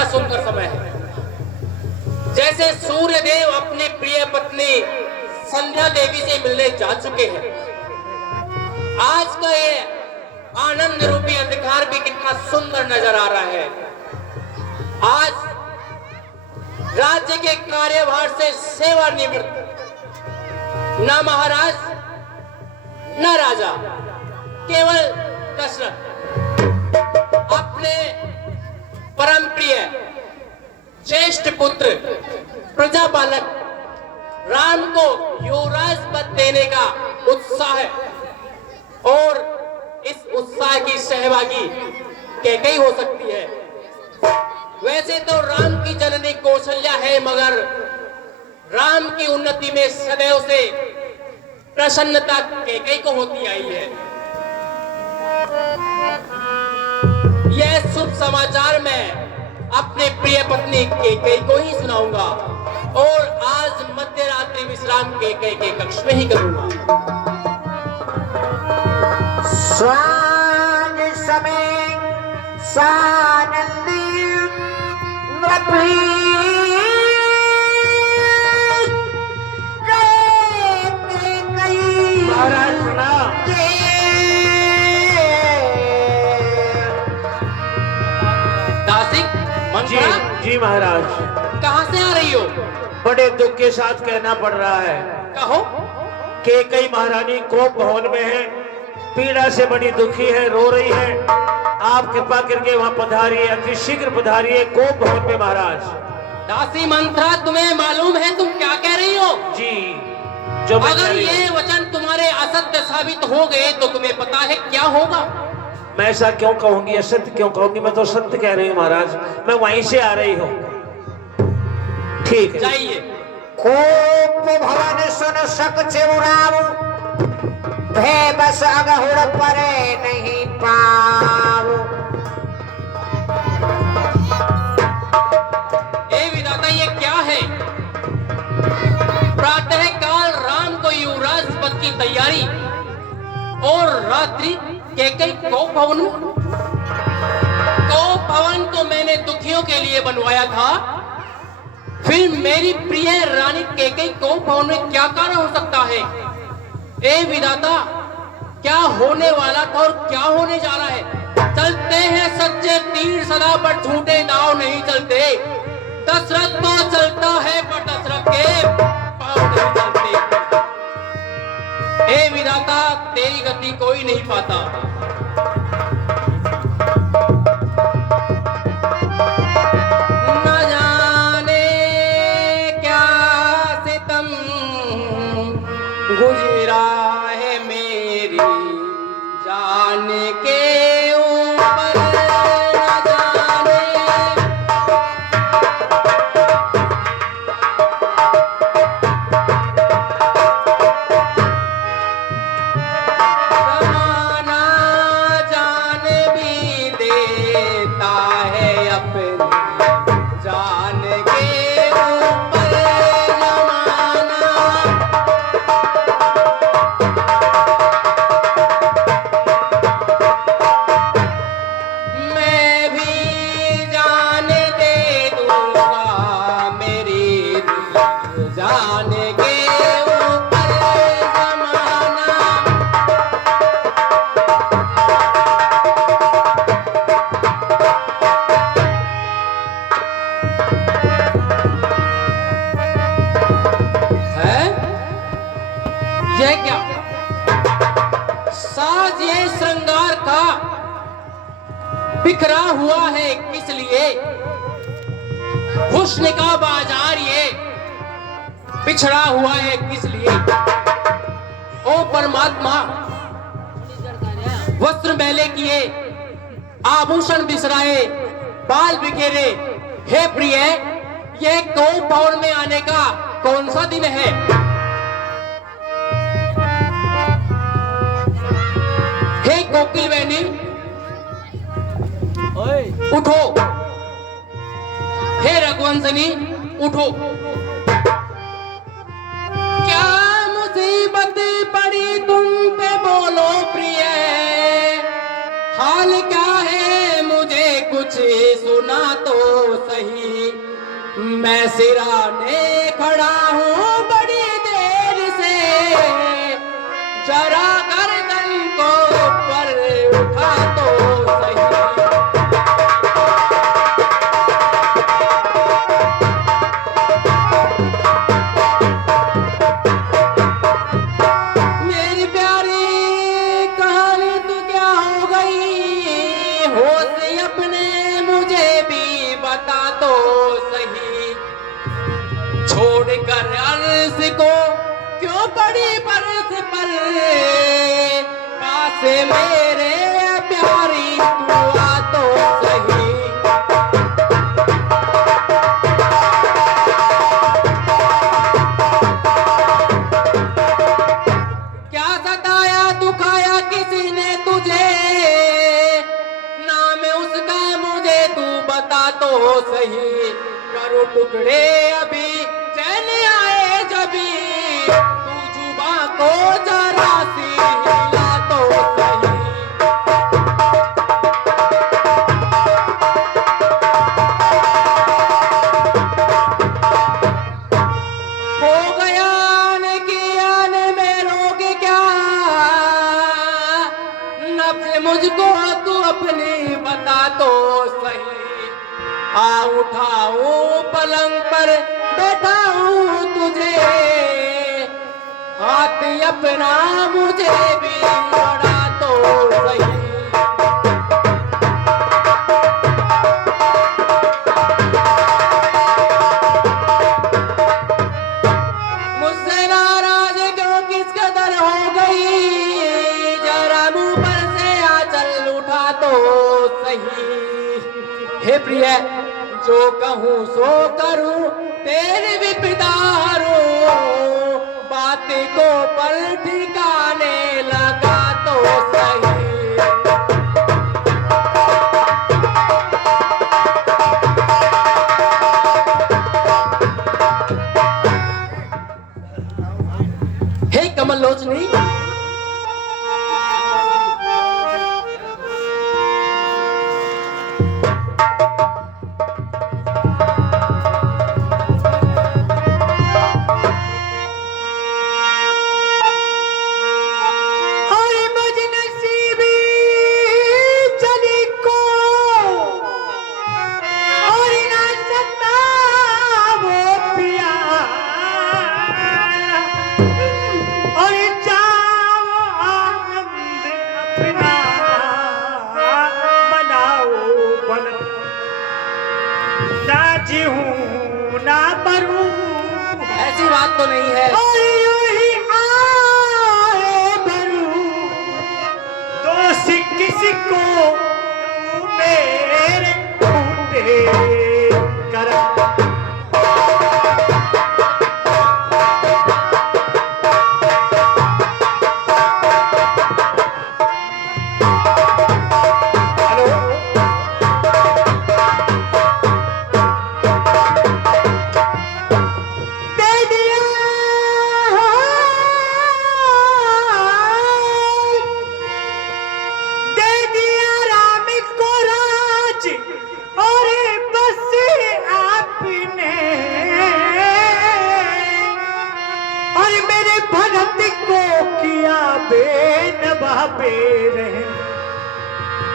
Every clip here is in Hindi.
कितना सुंदर समय है। जैसे सूर्य देव अपनी प्रिय पत्नी संध्या देवी से मिलने जा चुके हैं, आज का ये आनंद रूपी अंधकार भी कितना सुंदर नजर आ रहा है। आज राज्य के कार्यभार से सेवानिवृत्त न महाराज न राजा, केवल दशरथ अपने परम प्रिय ज्येष्ठ पुत्र प्रजापालक राम को युवराज पद देने का उत्साह है, और इस उत्साह की सहभागी कैकेयी हो सकती है। वैसे तो राम की जननी कौशल्या है, मगर राम की उन्नति में सदैव से प्रसन्नता कैकेयी को होती आई है। यह शुभ समाचार मैं अपने प्रिय पत्नी कैकेयी को ही सुनाऊंगा, और आज मध्य रात्रि विश्राम कैकेयी के कक्ष में ही करूंगा। स्वान समय सानंदी नृपी महाराज प्रणाम। दासी जी मंत्रा, जी महाराज, कहां से आ रही हो? बड़े दुख के साथ कहना पड़ रहा है। कहो। कैकेयी महारानी कोप भवन में है, पीड़ा से बड़ी दुखी है, रो रही है। आप कृपा करके वहां पधारिए, अति शीघ्र पधारिए कोप भवन में महाराज। दासी मंत्रा, तुम्हें मालूम है तुम क्या कह रही हो? जी, जो मैं कह अगर रही हूं। ये वचन तुम्हारे असत्य साबित हो गए तो तुम्हें पता है क्या होगा? मैं ऐसा क्यों कहूंगी, असत्य क्यों कहूंगी? मैं तो सत्य कह रही हूँ महाराज, मैं वहीं से आ रही हूँ। ठीक है, जाइए। कोप भवन सुन सक चिउराव, भय बस अगहुड़ परे नहीं पाव। ए विधाता, ये क्या है? प्रातः काल राम को युवराज पद की तैयारी, और रात्रि कैकेयी कोप भवन। कोप भवन तो मैंने दुखियों के लिए बनवाया था, फिर मेरी प्रिय रानी कैकेयी कोप भवन में क्या कारण हो सकता है? ए विधाता, क्या होने वाला था और क्या होने जा रहा है? चलते हैं सच्चे तीर सदा, पर झूठे नाव नहीं चलते। दशरथ तो चलता है, पर दशरथ के पांव नहीं चलते। ए विधाता, तेरी गति कोई नहीं पाता। न जाने क्या सितम गुजरा है मेरी जान के ऊपर, न जाने। जमाना जान भी देता है अपनी जान के ऊपर, जमाना। मैं भी जान दे दूंगा मेरी जान के ऊपर, जमाना। है यह क्या? साज ये श्रृंगार का बिखरा हुआ है किस लिए? हुस्न का बाजार ये बिछड़ा हुआ है किस लिए? ओ परमात्मा, वस्त्र मैले किए, आभूषण बिसराए, बाल बिखेरे, हे प्रिय, यह कोप भवन में आने का कौन सा दिन है? हे कोकिल बहनी, उठो। हे रघुवंशनी, उठो। क्या मुसीबत पड़ी तुम पे, बोलो प्रिय, हाल क्या है मुझे कुछ सुना तो सही, मैं सिराने खड़ा हूँ बड़ी देर से, जरा गर्दन को पर उठा तो सही। मेरी प्यारी कहानी तू क्या हो गई, होश अपने मुझे भी बता तो सही। छोड़कर अर्श को क्यों पड़ी बरस पर, पास मेरे प्यारी तू आ तो सही। क्या सताया दुखाया किसी ने तुझे, नाम उसका मुझे तू बता तो सही। करो टुकड़े अभी चैन आए जभी, तू जुबां को जरा सी हिला तो सही। हो गया न किया न मैं रोक क्या, नफ्स मुझको तू अपनी बता तो सही। आ उठाऊं पलंग पर बैठाऊं तुझे, हाथ अपना मुझे भी बढ़ा तो सही। मुझसे नाराज क्यों किस कदर हो गई, जरा मुंह पर से आंचल उठा तो सही। हे प्रिय जो कहूँ सो करूँ तेरे विपदारूं, बात को पर ठिकाने लगा तो सही। हे कमल लोचनी, ऐसी बात तो नहीं है। किसी को मेरे टूटे करा।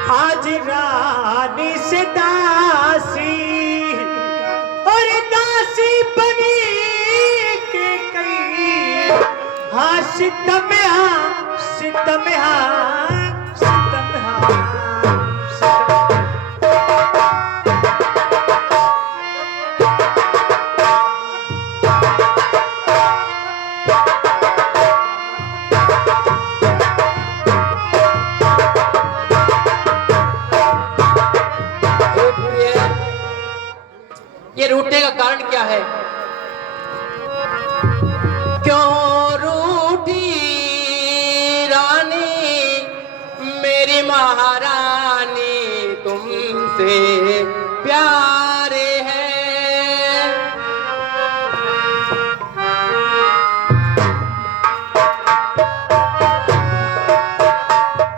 आज रानी से दासी और दासी बनी के कई, हाँ सितम हाँ सितम हाँ सितम हाँ। ये रूठने का कारण क्या है, क्यों रूठी रानी मेरी महारानी, तुमसे प्यार है।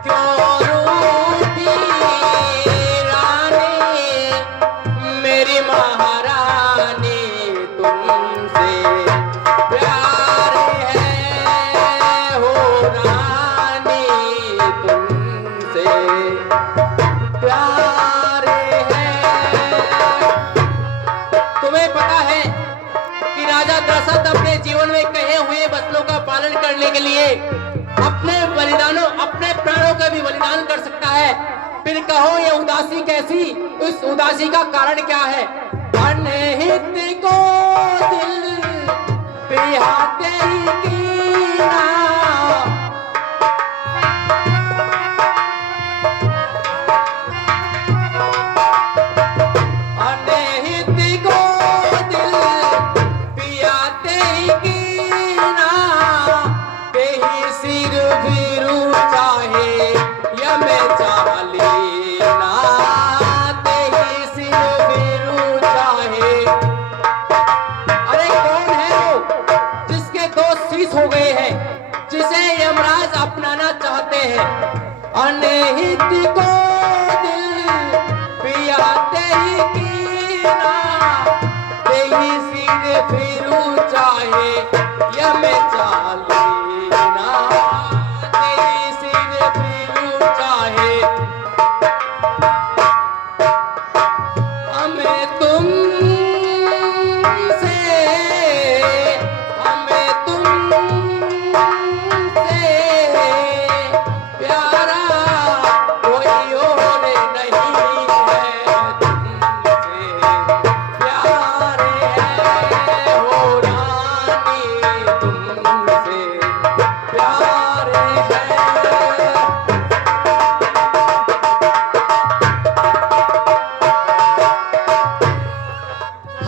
क्यों रूठी रानी बलिदानों का पालन करने के लिए अपने प्राणों का भी बलिदान कर सकता है। फिर कहो ये उदासी कैसी, इस उदासी का कारण क्या है? अनहित को दिल पियाते ही कीना, अनहित को दिल पियाते ही कीना, तेही सिर फिरू चाहे या मैं चालीना, तेही सिर फिरू चाहे। अरे कौन है वो जिसके दो शीश हो गए हैं, जिसे यमराज अपनाना चाहते हैं? अनहित को दिल पियाते ही कीना, तेही सिर फिरू चाहे या मैं चालीना, तेही सिर फिरू चाहे। हमें तुमसे प्यारा कोई और नहीं है, तुमसे प्यारे है हो रानी, तुमसे प्यारे है।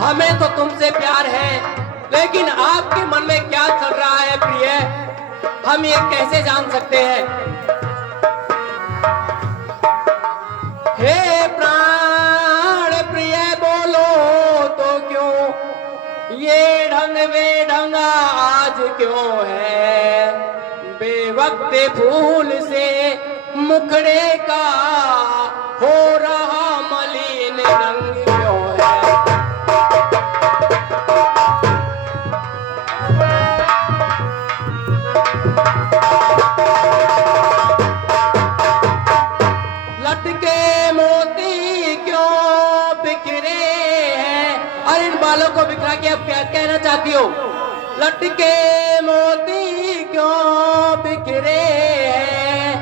हमें तो तुमसे प्यार है, लेकिन आपके मन में क्या चल रहा है प्रिय, हम ये कैसे जान सकते हैं? हे प्राण प्रिय बोलो तो क्यों ये ढंग बेढंगा आज क्यों है? बेवक्त फूल से मुखड़े का हो रहा मलिन रंग क्यों है? लटके मोती क्यों बिखरे हैं? और इन बालों को बिखरा के अब क्या कहना चाहती हो? लटके मोती क्यों बिखरे हैं?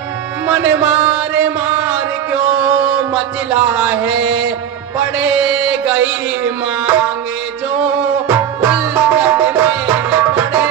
मन मारे मार क्यों मचला है? पड़े गई मांगे जो उलझन में पड़े।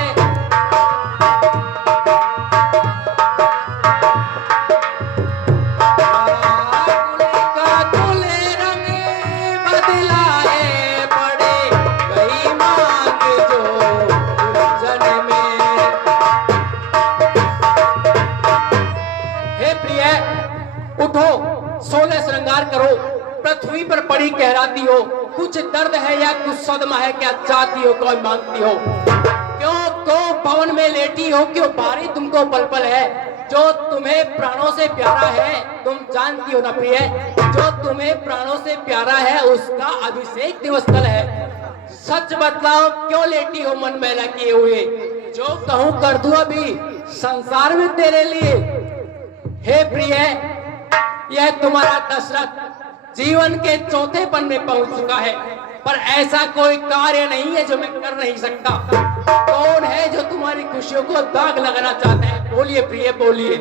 उठो, सोलह श्रृंगार करो, पृथ्वी पर पड़ी कहराती हो। कुछ दर्द है या कुछ सदमा है, क्या चाहती हो, कौन मांगती हो? क्यों तो भवन में लेटी हो, क्यों बारी तुमको पल पल है? जो तुम्हें प्राणों से प्यारा है, तुम जानती हो ना प्रिय, जो तुम्हें प्राणों से प्यारा है उसका अभिषेक दिवस कल है। सच बतलाओ, क्यों लेटी हो मन मैला किए हुए? जो कहूं कर दूं अभी संसार में तेरे लिए। हे प्रिय, यह तुम्हारा दशरथ जीवन के चौथेपन में पहुंच चुका है, पर ऐसा कोई कार्य नहीं है जो मैं कर नहीं सकता। कौन है जो तुम्हारी खुशियों को दाग लगाना चाहता है? बोलिए प्रिय, बोलिए।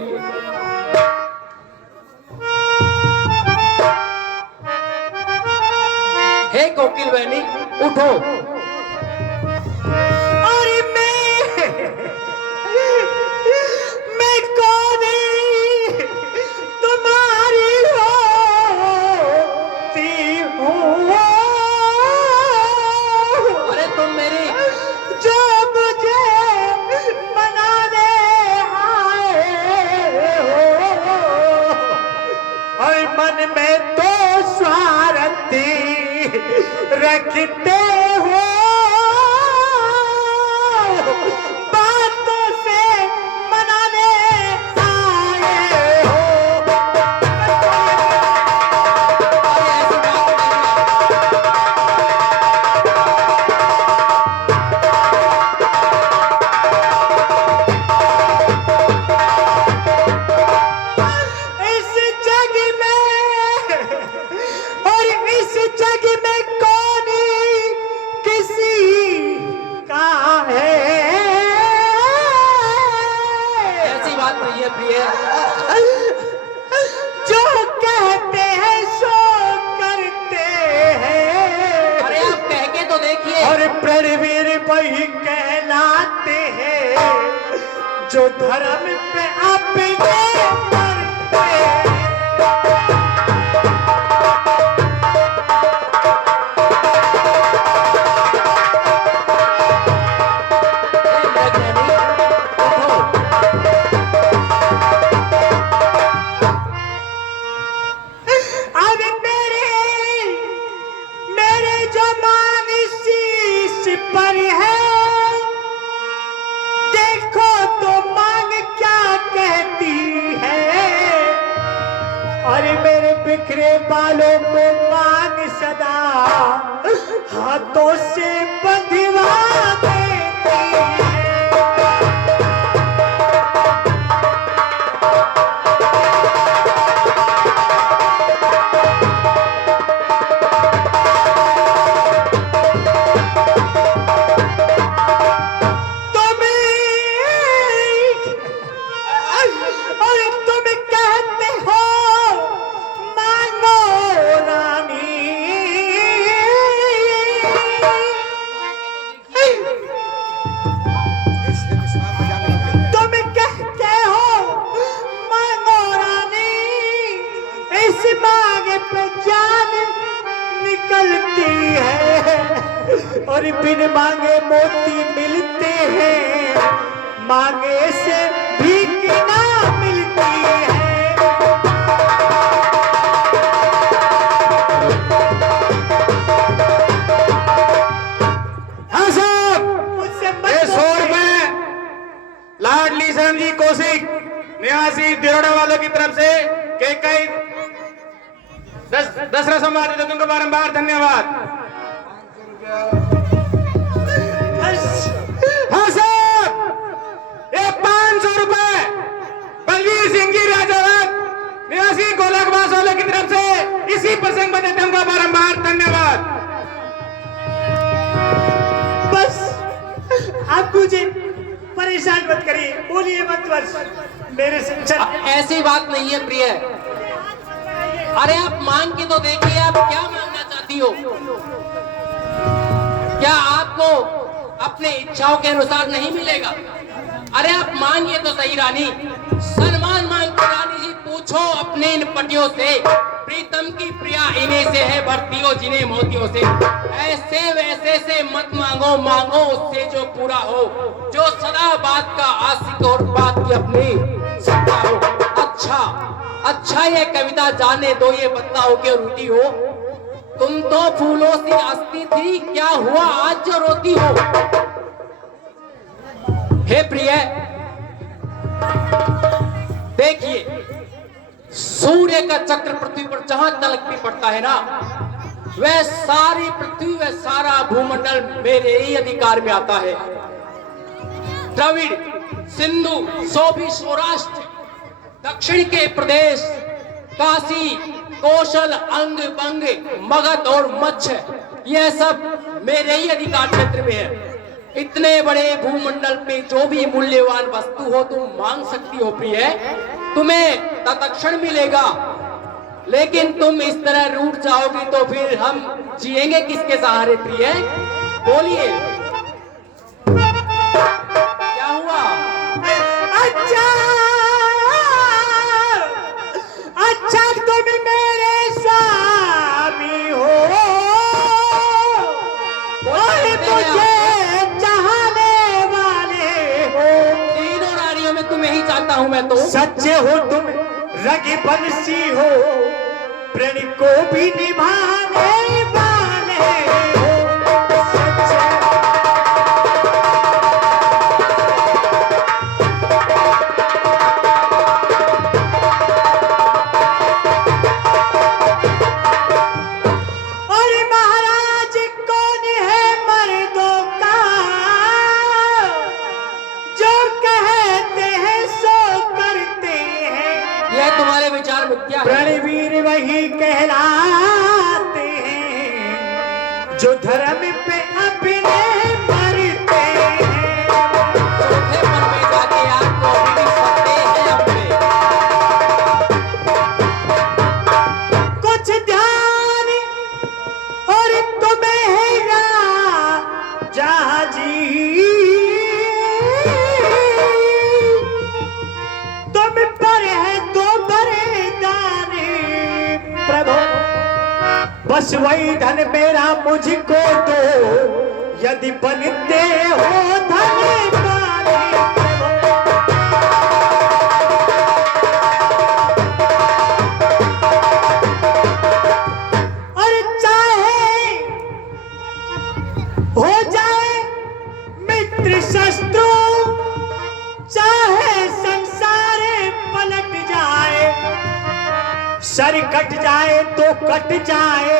हे कोकिल बहनी, उठो। अरे मैं कौन तुम्हारी होती हूँ? अरे तुम मेरी जो मुझे मनाने आए हो, और मन में तो स्वार्थी रखते हो, बातों से मनाने आए हो। इस जग में और इस जग में कौन धर्म पे अपने मरते अब मेरे जो मान शीश पर है, देखो तो मांग क्या कहती है। और मेरे बिखरे बालों को मांग सदा हाथों से बंधवा देती है। निकलती है और बिन मांगे मोती मिलते हैं, मांगे से भीख ना मिलती है। हाँ साहब, ये 100 रुपए लाडली सहन जी कौशिक निवासी दिरोड़ा वालों की तरफ से कई 10 रसम आते थे, तुमको बारंबार धन्यवाद। हाँ साहब, ये 500 रुपए बलवीर सिंह जी राजावत निवासी गोलकबास वालों की तरफ से इसी प्रसंग में देते तुमको बारंबार धन्यवाद। बस आप मुझे परेशान मत करिए, बोलिए मत बस मेरे से ऐसी बात नहीं है प्रिय। अरे आप मांग के तो देखिए, आप क्या मांगना चाहती हो? क्या आपको अपने इच्छाओं के अनुसार नहीं मिलेगा? अरे आप मांगिए तो सही रानी, सम्मान मांग के रानी जी पूछो अपने इन पटियों से, प्रीतम की प्रिया इन्हीं से है, भर्तियों जिन्हें मोतियों से। ऐसे वैसे से मत मांगो, मांगो उससे जो पूरा हो, जो सदा बात का आशिक और बात की अपनी सत्ता हो। अच्छा ये कविता जाने दो, ये बदलाव के रूठी हो। तुम तो फूलों सी हंसती थी, क्या हुआ आज जो रोती हो? हे प्रिय, देखिए सूर्य का चक्र पृथ्वी पर जहां तलक भी पड़ता है ना, वह सारी पृथ्वी, वह सारा भूमंडल मेरे ही अधिकार में आता है। द्रविड़, सिंधु, सोभी, सौराष्ट्र, दक्षिण के प्रदेश, काशी, कौशल, अंग बंग, मगध और मच्छ, यह सब मेरे ही अधिकार क्षेत्र में है। इतने बड़े भूमंडल पे जो भी मूल्यवान वस्तु हो तुम मांग सकती हो प्रिय, तुम्हें तत्क्षण मिलेगा। लेकिन तुम इस तरह रूठ जाओगी तो फिर हम जिएंगे किसके सहारे प्रिय? बोलिए क्या हुआ? अच्छा तुम मेरे स्वामी हो और मुझे चाहने वाले हो। तीनों रानियों में तुम्हें ही चाहता हूं मैं तो। सच्चे हो तुम, रगबंसी हो, प्रण को भी निभाने वाले हो। सच्चे रणवीर वही कहलाते हैं जो धर्म पे अपने मरते हैं। चौथे पल में जाके आपको अभी भी सत्य है अपने। कुछ ध्यान और तुम्हें राजा जी बस वही धन मेरा मुझको दो, यदि बनते हो धनवान। और चाहे हो जाए मित्र शत्रु, चाहे संसार पलट जाए, सर कट जाए तो कट जाए,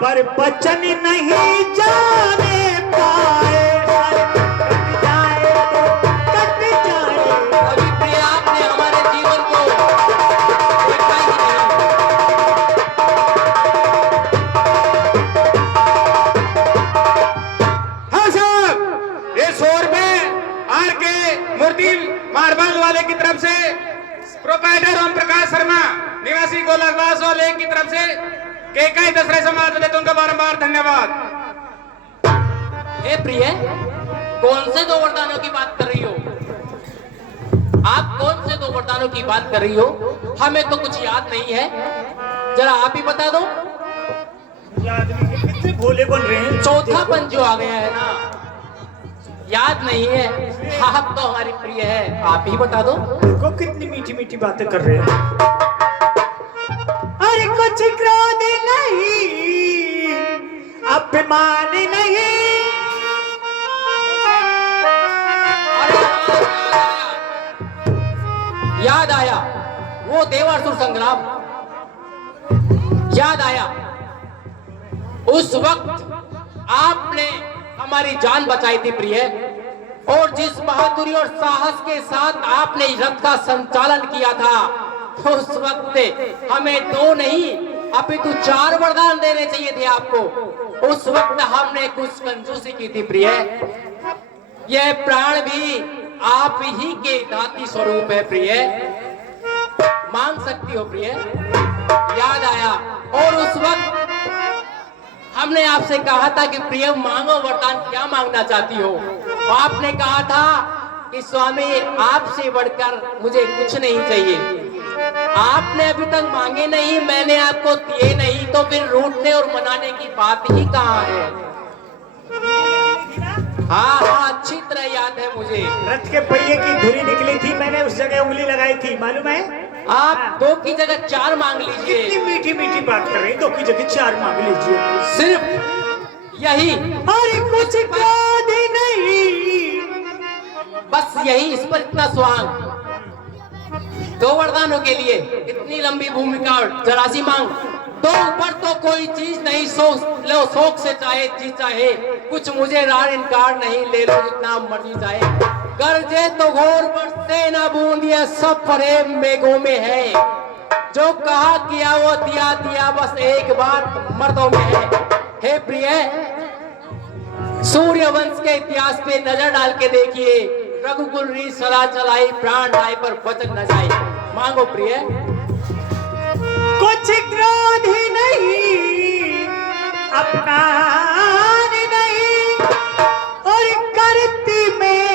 पर बचन नहीं जाने पाए। सर कट जाए तो कट जाए। अभी प्रिय आपने हमारे जीवन को देखा ही नहीं। हाँ साहब, ये 100 रुपए आर के मूर्ति मार्बल वाले की तरफ से, प्रोपाइटर ओम प्रकाश शर्मा निवासी गोलकबास वाले की तरफ से, केकाई दसरे समाज वाले, तो उनका बारंबार धन्यवाद। हे प्रिय, कौन से 2 वरदानों की बात कर रही हो? आप कौन से 2 वरदानों की बात कर रही हो? हमें तो कुछ याद नहीं है, जरा आप ही बता दो। ये आदमी के कितने भोले बन रहे हैं। चौथापन जो आ गया है ना, याद नहीं है। आप तो हमारी प्रिय है, आप ही बता दो। देखो कितनी मीठी मीठी बातें कर रहे हैं। अरे कुछ क्रोध नहीं, अभिमान नहीं। याद आया वो देवासुर संग्राम, याद आया उस वक्त आपने हमारी जान बचाई थी प्रिय, और जिस बहादुरी और साहस के साथ आपने रथ का संचालन किया था, उस वक्त हमें 2 नहीं अपितु 4 वरदान देने चाहिए थे आपको। उस वक्त हमने कुछ कंजूसी की थी प्रिय। यह प्राण भी आप ही के दाती स्वरूप है प्रिय, मांग सकती हो प्रिय। याद आया, और उस वक्त हमने आपसे कहा था कि प्रिय मांगो वरदान, क्या मांगना चाहती हो? आपने कहा था कि स्वामी आपसे बढ़कर मुझे कुछ नहीं चाहिए। आपने अभी तक मांगे नहीं, मैंने आपको दिए नहीं, तो फिर रूठने और मनाने की बात ही कहाँ है? हाँ, अच्छी तरह याद है मुझे। रथ के पहिए की धुरी निकली थी, मैंने उस जगह उंगली लगाई थी, मालूम है? आप 2 की जगह 4 मांग लीजिए। कितनी मीठी मीठी बात कर रहे हैं। 2 की जगह 4 मांग लीजिए। सिर्फ यही, और कुछ क्रोध नहीं, बस यही, इस पर इतना स्वांग। 2 वरदानों के लिए इतनी लंबी भूमिका, जरा सी मांग। 2 ऊपर तो कोई चीज नहीं, लो शौक से चाहे जी चाहे, कुछ मुझे रार इनकार नहीं, ले लो जितना मर्जी चाहे। गरजे तो घोर बरसे ना बूंद, ये सब फरेब मेघों में है। जो कहा किया वो दिया दिया, बस एक बात मर्दों में है। हे प्रिय, सूर्य वंश के इतिहास पे नजर डाल के देखिए, रघुकुल री सदा चलाई, प्राण जाए पर वचन न जाए। मांगो प्रिय। कुछ क्रोध ही नहीं, अपमान नहीं, और करती में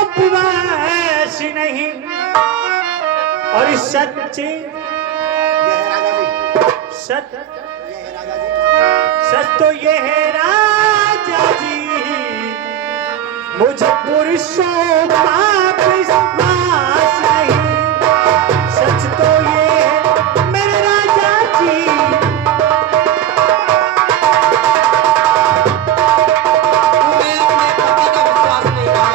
उपवास नहीं, और सच्चे सच तो ये है राजा जी, मुझे पुरुषों का विश्वास नहीं। सच तो ये है मेरे राजा जी, तुम्हें अपने पति का विश्वास नहीं रहा।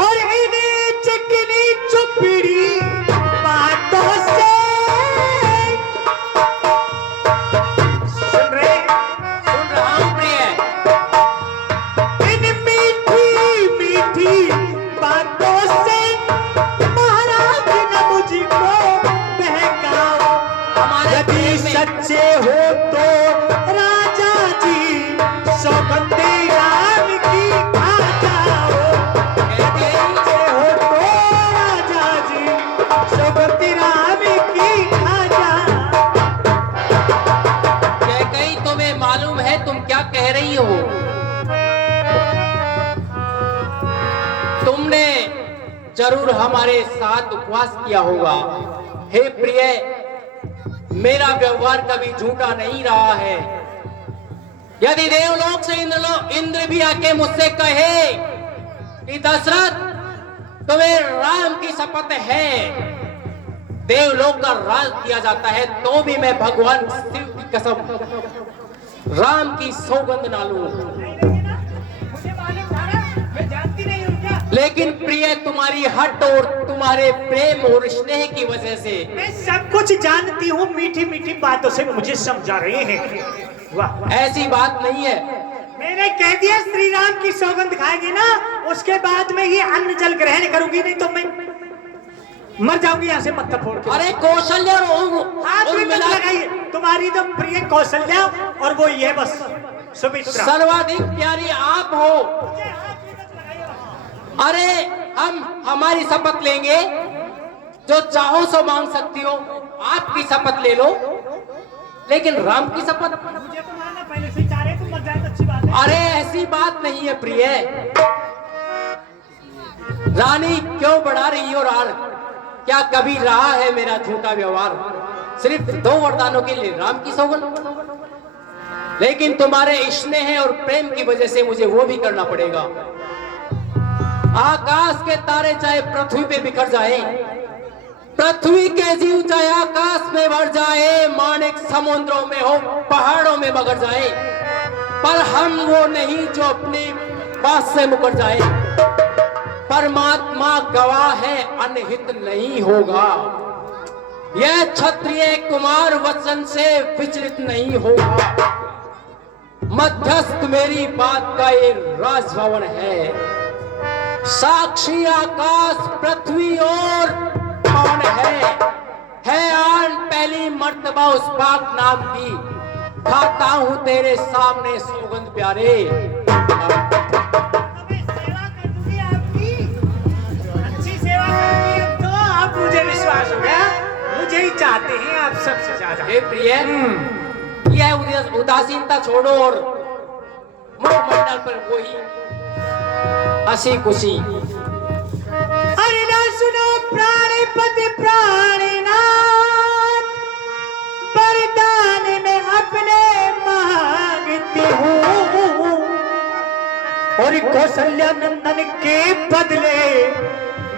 और इन्हें चिकनी चुपड़ी बातों से सुन रहे, सुन रहा हूं प्रिय। इन मीठी मीठी बातों से महाराज न मुझको बहकाओ। हमारे यदि प्रेम में सच्चे हो तो राजा जी, सौगंधी राम की खा जाओ। कहते हैं, सच्चे हो तो राजा जी, सौगंधी राम की खा जाओ। कहीं तुम्हें मालूम है तुम क्या कह रही हो? तुमने जरूर हमारे साथ उपवास किया होगा, हे प्रिय, मेरा व्यवहार कभी झूठा नहीं रहा है। यदि देवलोक से इंद्र भी आके मुझसे कहे कि दशरथ तुम्हें राम की शपथ है, देवलोक का राज किया जाता है, तो भी मैं भगवान शिव की कसम राम की सौगंध ना लूं। लेकिन प्रिय, तुम्हारी हट और तुम्हारे प्रेम और स्नेह की वजह से मैं सब कुछ जानती हूँ, मीठी मीठी बातों से मुझे समझा रहे हैं। वाह, ऐसी बात नहीं है। मैंने कह दिया श्री राम की सौगंध खाएगी ना, उसके बाद में ही अन्न जल ग्रहण करूंगी, नहीं तो मैं मर जाऊंगी यहाँ से मत्था फोड़ के। अरे कौशल्या हाथ भी मत लगाइए, तुम्हारी तो प्रिय कौशल्या और वो ये बस सुमित्रा। सर्वाधिक प्यारी आप हो। अरे हमारी शपथ लेंगे, जो चाहो सो मांग सकती हो, आपकी शपथ ले लो, लेकिन राम की शपथ मुझे तो मानना पहले से चाह रहे, तुम मर जाए तो अच्छी बात है। अरे ऐसी बात नहीं है प्रिय। रानी क्यों बढ़ा रही हो रार? क्या कभी रहा है मेरा झूठा व्यवहार? सिर्फ 2 वरदानों के लिए राम की सौगंध, लेकिन तुम्हारे स्नेह और प्रेम की वजह से मुझे वो भी करना पड़ेगा। आकाश के तारे चाहे पृथ्वी पे बिखर जाए, पृथ्वी के जीव चाहे आकाश में भर जाए, माणिक समुद्रों में हो, पहाड़ों में मगर जाए, पर हम वो नहीं जो अपने पास से मुकर जाए। परमात्मा गवाह है, अनहित नहीं होगा। यह क्षत्रिय कुमार वचन से विचलित नहीं होगा। मध्यस्थ मेरी बात का ये राजभवन है, साक्षी आकाश पृथ्वी और पवन है आन पहली मर्तबा उस पाक नाम की, खाता हूं तेरे सामने सौगंध प्यारे। सेवा कर दूंगी आपकी, अच्छी सेवा करूंगी। अब तो आप मुझे विश्वास हो गया, मुझे ही चाहते हैं आप सबसे ज्यादा। हे प्रिय, यह उदासीनता छोड़ो और मुखमंडल पर वही हंसी खुशी। अरे ना सुनो प्राणपति प्राणनाथ, वरदान में अपने मांगती हूँ, और कौशल्या नंदन के बदले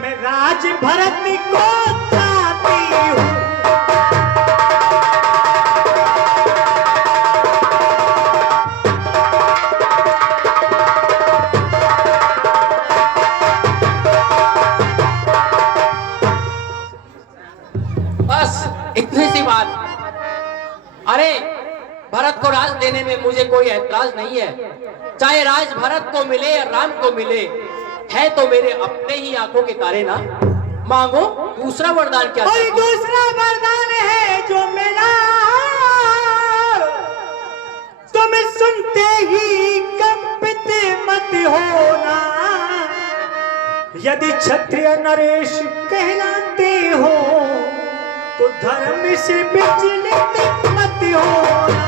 मैं राज भरत को चाहती हूँ। इतनी सी बात। अरे भरत को राज देने में मुझे कोई ऐतराज नहीं है, चाहे राज भरत को मिले या राम को मिले, है तो मेरे अपने ही आंखों के तारे ना। मांगो दूसरा वरदान। क्या और दूसरा वरदान है जो मेरा, तुम सुनते ही कंपित मत होना। यदि क्षत्रिय नरेश कहलाते हो तो धर्म से विचलित मत होना।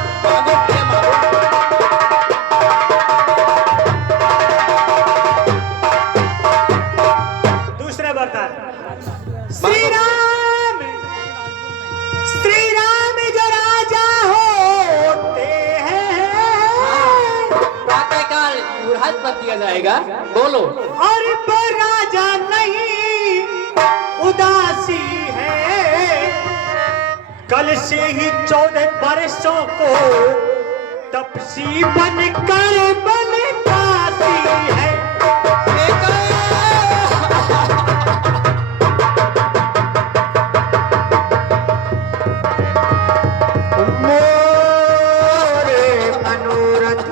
दूसरा वरदान, श्री राम जो राजा होते हैं, प्रातःकाल युवराज पद दिया जाएगा, बोलो। और वो राजा नहीं उदासी है, कल से ही 14 वर्षों को तपसी बनकर बनवासी है। मोरे मनोरथ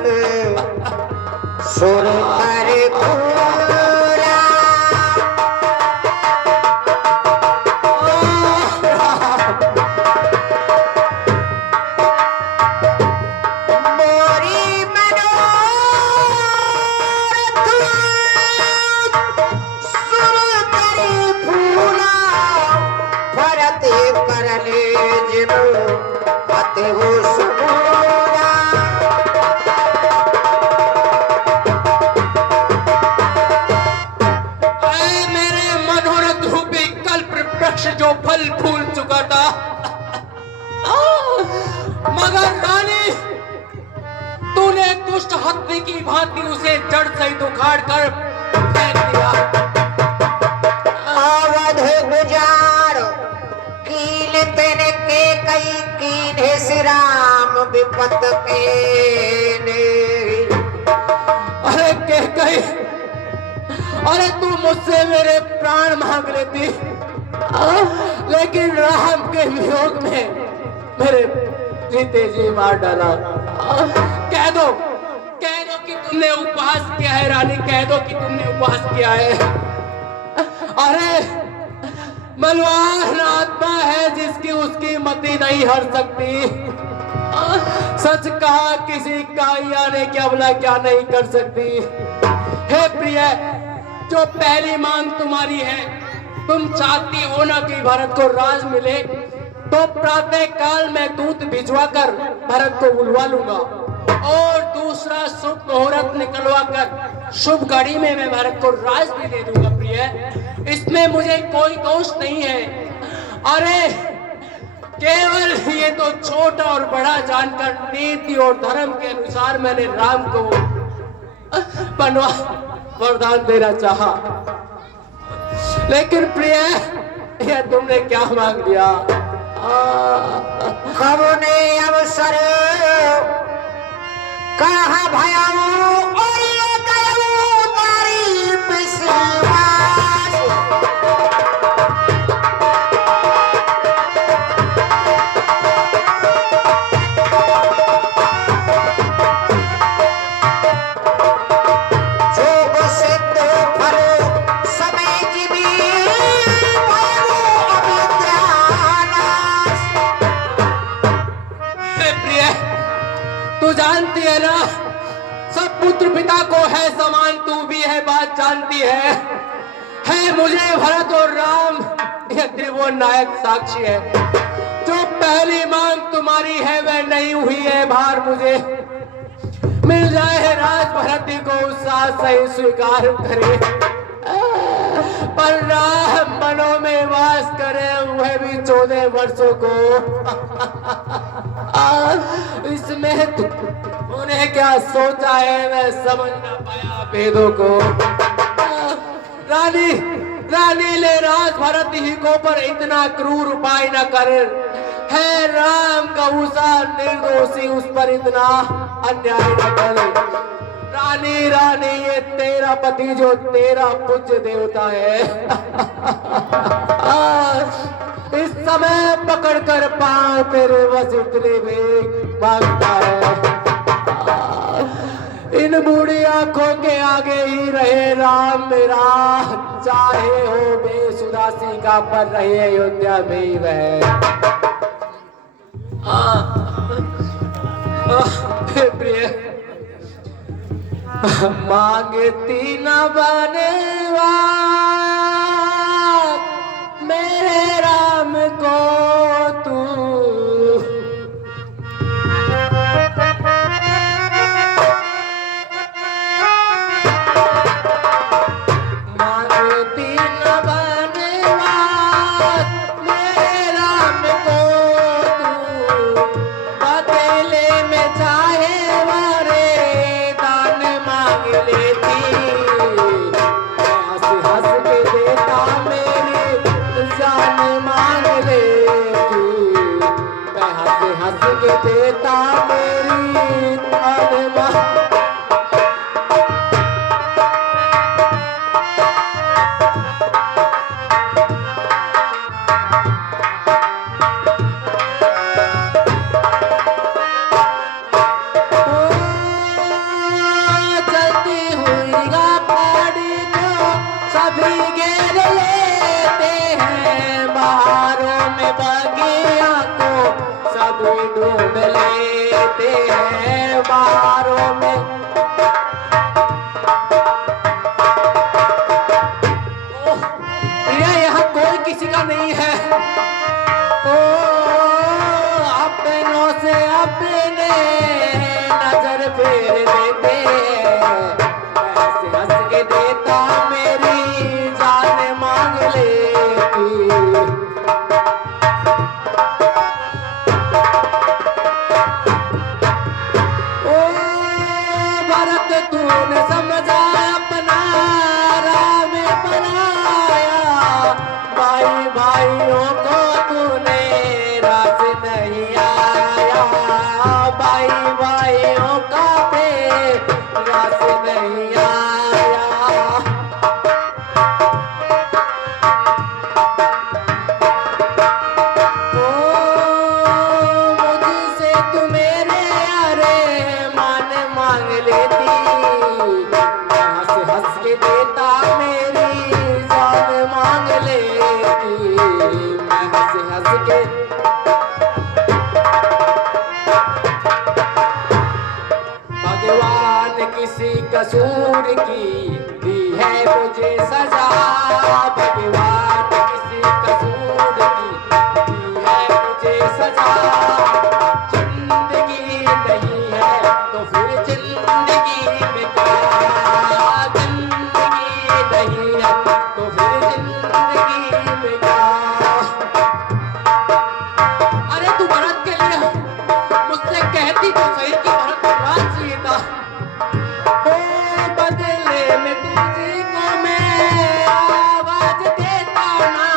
सुर करे पूरा, मोरी मनोरथ सुर करे फूला, भरत करले जिबो आते हो सुबोरा। मेरे मनोरथ रूपी कल्प वृक्ष जो फल फूल चुका था, मगर रानी तूने दुष्ट हत्ती की भांति उसे जड़ सहित उखाड़ कर फेंक दिया। अवध गुजार कील तेने के कई कीन्हे श्री राम विपत के ने। अरे कह कही, अरे तू मुझसे मेरे प्राण मांग लेती, लेकिन राम के वियोग में मेरे जीते जी मार डाला। कह दो कि तुमने उपवास किया है रानी, कह दो कि तुमने उपवास किया है। अरे बलवान आत्मा है जिसकी उसकी मति नहीं हर सकती। सच कहा किसी काया ने क्या बोला क्या नहीं कर सकती। हे प्रिय, जो पहली मांग तुम्हारी है, तुम चाहती हो ना कि भरत को राज मिले, तो प्रातः काल में दूत भिजवा कर भरत को बुलवा लूंगा, और दूसरा शुभ मुहूर्त निकलवा कर शुभ घड़ी में मैं भरत को राज भी दे दूंगा। प्रिय, इसमें मुझे कोई दोष नहीं है। अरे केवल ये तो छोटा और बड़ा जानकर नीति और धर्म के अनुसार मैंने राम को बनवा वरदान देना चाहा, लेकिन प्रिय यह तुमने क्या मांग लिया? कब ने अवसर कहा भयाऊ और ये कहो तारी विश्वास। जोग सिद्ध फल समय जीवी भयो अविद्यानाश। प्रिय, तू जानती है ना, सब पुत्र पिता को है समान, तू भी है बात जानती है मुझे भरत और राम यह त्रिभुवन नायक साक्षी है। जो पहली मांग तुम्हारी है वह नहीं हुई है, भार मुझे मिल जाए राज भरत को साथ सही स्वीकार करे, पर राम मनों में वास करे, वह भी 14 वर्षों को। इसमें उन्हें क्या सोचा है मैं समझ ना पाया भेदों को। रानी ले राज भरत ही को पर इतना क्रूर उपाय न कर, है राम का उसा निर्दोषी उस पर इतना अन्याय न कर। रानी ये तेरा पति जो तेरा पूज्य देवता है, इस समय पकड़कर पांव तेरे बस इतने में मांगता है। इन बूढ़ी आंखों के आगे ही रहे राम मेरा, चाहे हो बेसुदासी का पर रहे अयोध्या में ही वह। प्रिय, मांगती न बनेवा मेरे राम को तू, मांगती न बनेवा मेरे राम को तू, बदले में चाहे वरे दान मांग लेती। हंस हंस के देता मेरी जान मांग लेती, मैं हंस हंस के देता मेरी जान मांग। सभी घेर लेते हैं बहारों में बगिया को, सभी ढूंढ लेते हैं बहारों में। प्रिय, यहाँ कोई किसी का नहीं है। ओ अपनों से अपने नजर फेर देते हैं, ऐसे हंस के देता मेरी जान मांग लेती। हंस के भगवान किसी कसूर की दी है मुझे सजा, भगवान किसी कसूर की दी है मुझे सजा। जिंदगी नहीं है तो फिर जिंदगी में क्या, जिंदगी नहीं है तो फिर जिंदगी में क्या। अरे तू भरत के लिए मुझसे कहती तो सही कि भरत को राज चाहिए था। ओ बदले में तुझी को मैं आवाज देता ना,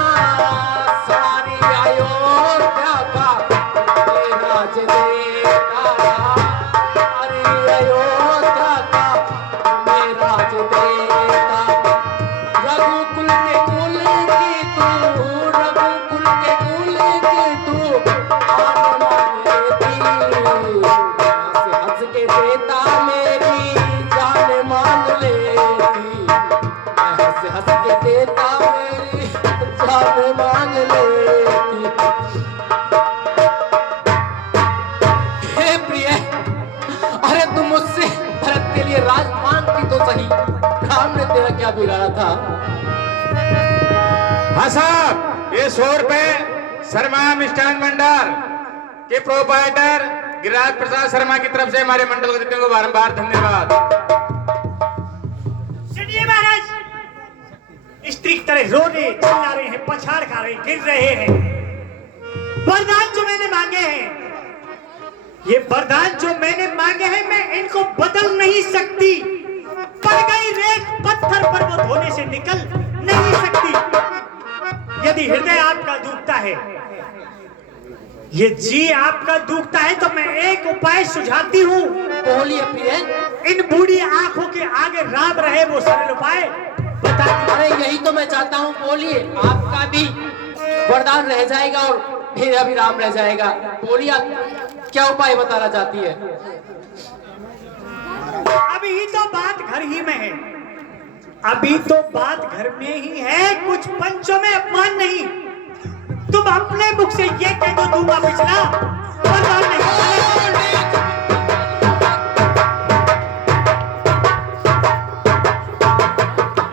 सारी अयोध्या का मैं राज देता, सारी अयोध्या का मैं राज देता। रघुकुल के कुल की तू, रघुकुल के कुल की तू आन मान लेती, हंस के देता मेरी जान मांग लेती, हंस के देता मेरी जान मांग लेती। हे प्रिय, अरे तुम मुझसे भरत के लिए राज मांगती तो सही, राम ने तेरा क्या बिगाड़ा था? हाँ साहब, ये 100 रुपए शर्मा मिष्ठान भंडार के प्रोपाइटर गिरिराज प्रसाद शर्मा की तरफ से हमारे मंडल को देते हैं, बारंबार धन्यवाद। सुनिए महाराज, स्त्री की तरह रो रहे, चिल्ला रहे हैं, पछाड़ खा रहे, गिर रहे हैं। वरदान जो मैंने मांगे हैं, ये वरदान जो मैंने मांगे हैं, मैं इनको बदल नहीं सकती। पड़ गई रेत पत्थर पर वो धोने से निकल नहीं सकती। यदि हृदय आपका दुखता है, ये जी आपका दुखता है, तो मैं एक उपाय सुझाती हूँ। बोलिए प्रिय। इन बूढ़ी आंखों के आगे राम रहे वो सरल उपाय बता। अरे यही तो मैं चाहता हूँ, बोलिए। आपका भी वरदान रह जाएगा और मेरा भी राम रह जाएगा। बोलिए आप क्या उपाय बताना चाहती है? अभी तो बात घर ही में है, अभी तो बात घर में ही है। कुछ पंचों में अपमान नहीं। तुम अपने मुख से ये कह दो दूंगा पिछला वरदान नहीं।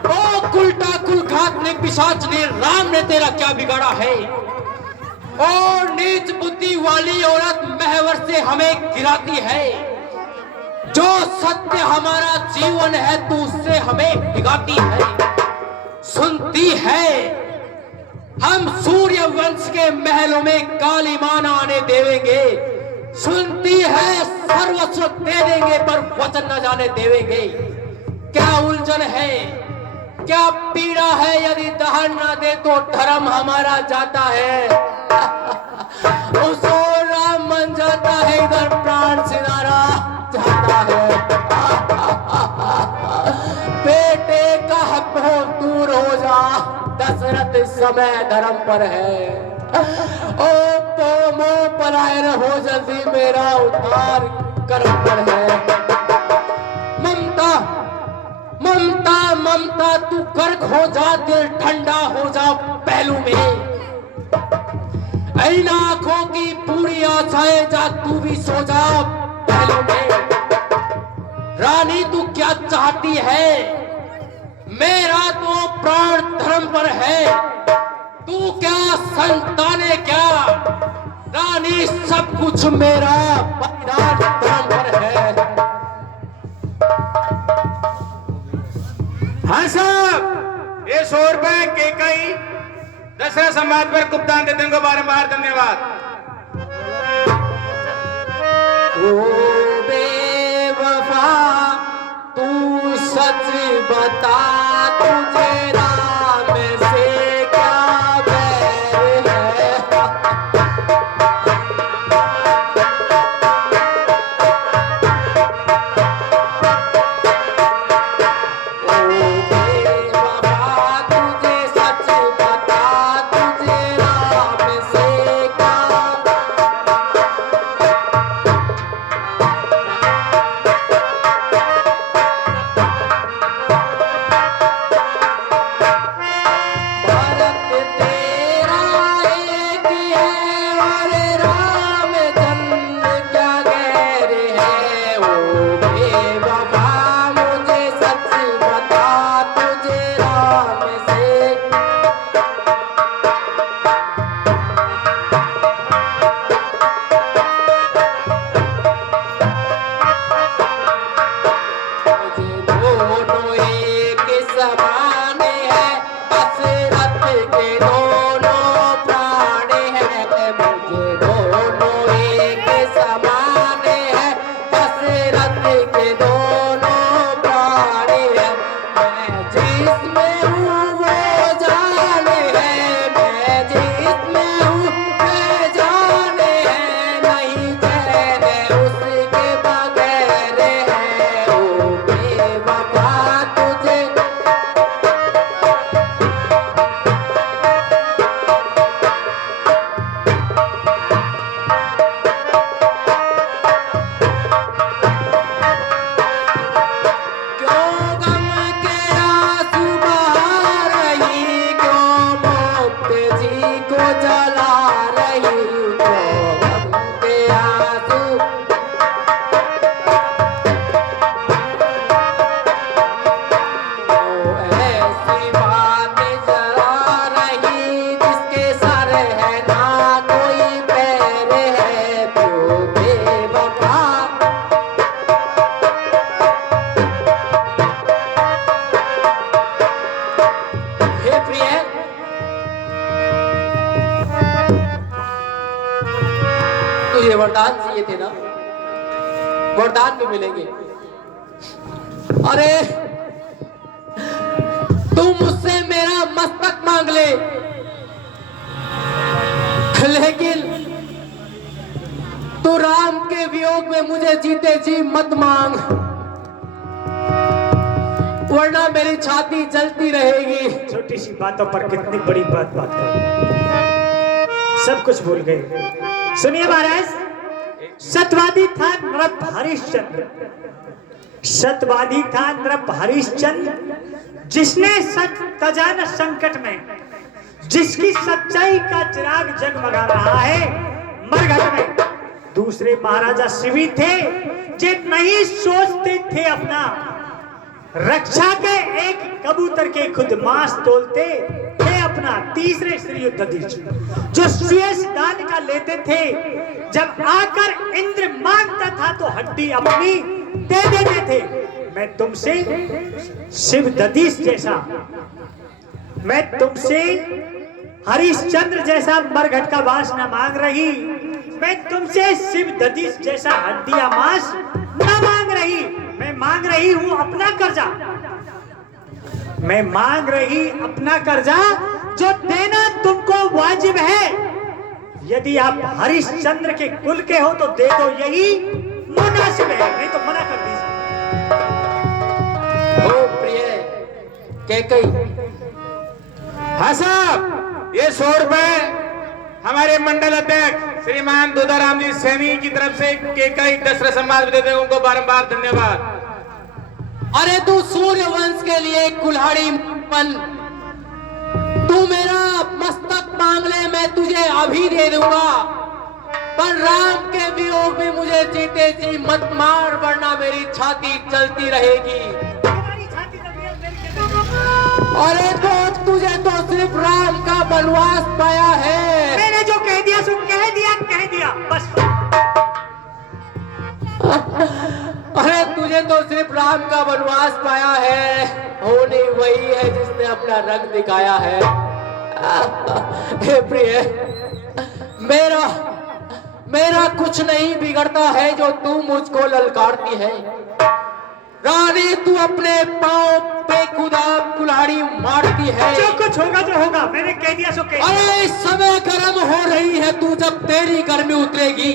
ओ कुलटा कुलघात ने, पिशाच ने, राम ने तेरा क्या बिगाड़ा है? और नीच बुद्धि वाली औरत महवर से हमें गिराती है। जो सत्य हमारा जीवन है तू उससे हमें भिगाती है। सुनती है हम सूर्य वंश के महलों में काली मां न आने देवेंगे। सुनती है सर्वस्व दे देंगे पर वचन न जाने देवेंगे। क्या उलझन है, क्या पीड़ा है? यदि दहन न दे तो धर्म हमारा जाता है। उसको राम मन जाता है, इधर प्राण सिनारा जाता है। बेटे का हक हो दूर हो जा, दशरथ इस समय धर्म पर है। ओ तो मोह पलायन हो जल्दी, मेरा उद्धार कर्म पर है। ममता ममता ममता तू गर्क हो जा, दिल ठंडा हो जा पहलू में। इन आंखों की पूरी आशाएं जा, तू भी सो जा पहलू में। रानी तू क्या चाहती है? मेरा तो प्राण धर्म पर है। तू क्या संताने क्या? रानी सब कुछ मेरा बलिदान धर्म पर है। हाँ साहब, ये 100 रुपए के कई दशरथ संवाद पर कुप्तान देते हैं, बारंबार धन्यवाद। ओ बेवफा तू सच बता, तुझे राम से क्या बैर है? ओ बेवफा तुझे सच बता, तुझे राम से क्या। मुझे वरदान चाहिए थे ना, वरदान भी मिलेंगे। अरे तू मुझसे मेरा मस्तक मांग ले, लेकिन तू राम के वियोग में मुझे जीते जी मत मांग, वरना मेरी छाती जलती रहेगी। छोटी सी बातों पर कितनी बड़ी बात कर, सब कुछ भूल गए। सुनिए महाराज, सत्यवादी था नृप हरिश्चंद्र, सत्यवादी था नृप हरिश्चंद्र, जिसने सत्य तजान संकट में, जिसकी सच्चाई का चिराग जगमगा रहा है मरघट में। दूसरे महाराजा शिवी थे जो नहीं सोचते थे अपना, रक्षा के एक कबूतर के खुद मांस तोलते थे अपना। तीसरे श्री युद्धधीश जो शेष दान का लेते थे, जब आकर इंद्र मांगता था तो हड्डी अपनी दे देते थे। मैं तुमसे शिव दधीश जैसा, मैं तुमसे हरिश्चंद्र जैसा मरघट का वास न मांग रही, मैं तुमसे शिव दधीश जैसा हड्डियां मांस न मांग रही। मैं मांग रही हूं अपना कर्जा, मैं मांग रही अपना कर्जा जो देना तुमको वाजिब है। यदि आप हरिश्चंद्र के कुल के हो तो दे दो, यही मुनासिब है, नहीं तो मना कर दीजिए। ओ प्रिय कैकई, हाँ साहब, ये 100 रुपए हमारे मंडल अध्यक्ष श्रीमान दुधाराम जी सैनी की तरफ से केकई दशरथ सम्मान देते हैं, उनको बारंबार धन्यवाद। अरे तू सूर्य वंश के लिए कुल्हाड़ी बन, तू मेरा मस्तक मांग ले, मैं तुझे अभी दे दूंगा, पर राम के वियोग में मुझे जीते जी मत मार, वरना मेरी छाती जलती रहेगी। अरे तो तुझे तो सिर्फ राम का वनवास पाया है। मैंने जो कह दिया सो कह दिया बस। अरे तुझे तो सिर्फ राम का वनवास पाया है, होनी वही है जिसने अपना रंग दिखाया है। हे प्रिय, मेरा कुछ नहीं बिगड़ता है जो तू मुझको ललकारती है। रानी तू अपने पांव पे खुदा कुल्हाड़ी मारती है। जो कुछ होगा जो होगा, मैंने कह दिया सो कह दिया। अरे समय गर्म हो रही है, तू जब तेरी गर्मी उतरेगी,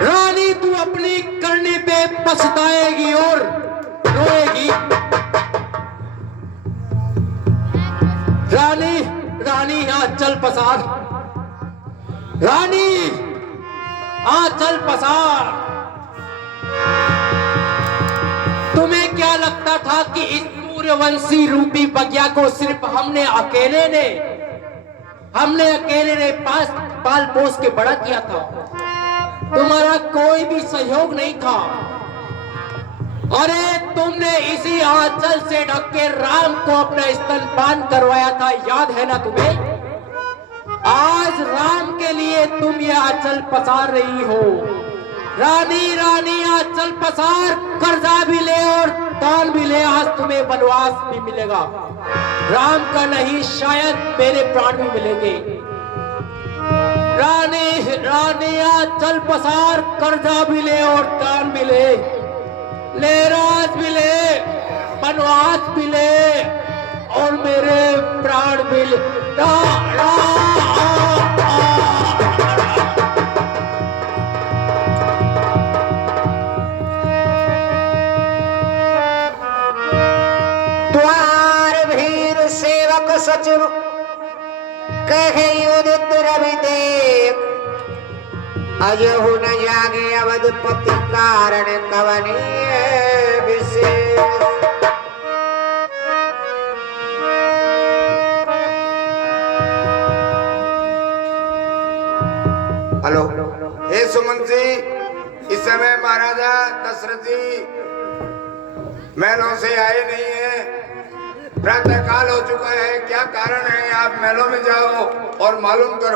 रानी तू अपनी करनी पे पछताएगी और रोएगी। रानी यहाँ चल पसार, रानी आ चल पसार। तुम्हें क्या लगता था कि इस सूर्यवंशी रूपी बगिया को सिर्फ हमने अकेले ने पाल पोस के बड़ा किया था? तुम्हारा कोई भी सहयोग नहीं था। अरे तुमने इसी आंचल से ढक के राम को अपना स्तनपान करवाया था, याद है ना तुम्हें? आज राम के लिए तुम ये आंचल पसार रही हो। रानी आंचल पसार, कर्जा भी ले और दान भी ले, आज तुम्हें वनवास भी मिलेगा। राम का नहीं, शायद मेरे प्राण भी मिलेंगे। रानी आंचल पसार, कर्जा भी ले और दान भी ले, राज भी ले, वनवास भी ले और मेरे प्राण भी ले। सचिव कहे उदित रवि देख, अजहु न जागे अवधपति कारण कवनीय विशेष। हेलो, हे सुमन जी, इस समय महाराजा दशरथ जी महलों से आए नहीं है। प्रातः काल हो चुका है, क्या कारण है? आप महलों में जाओ और मालूम करो।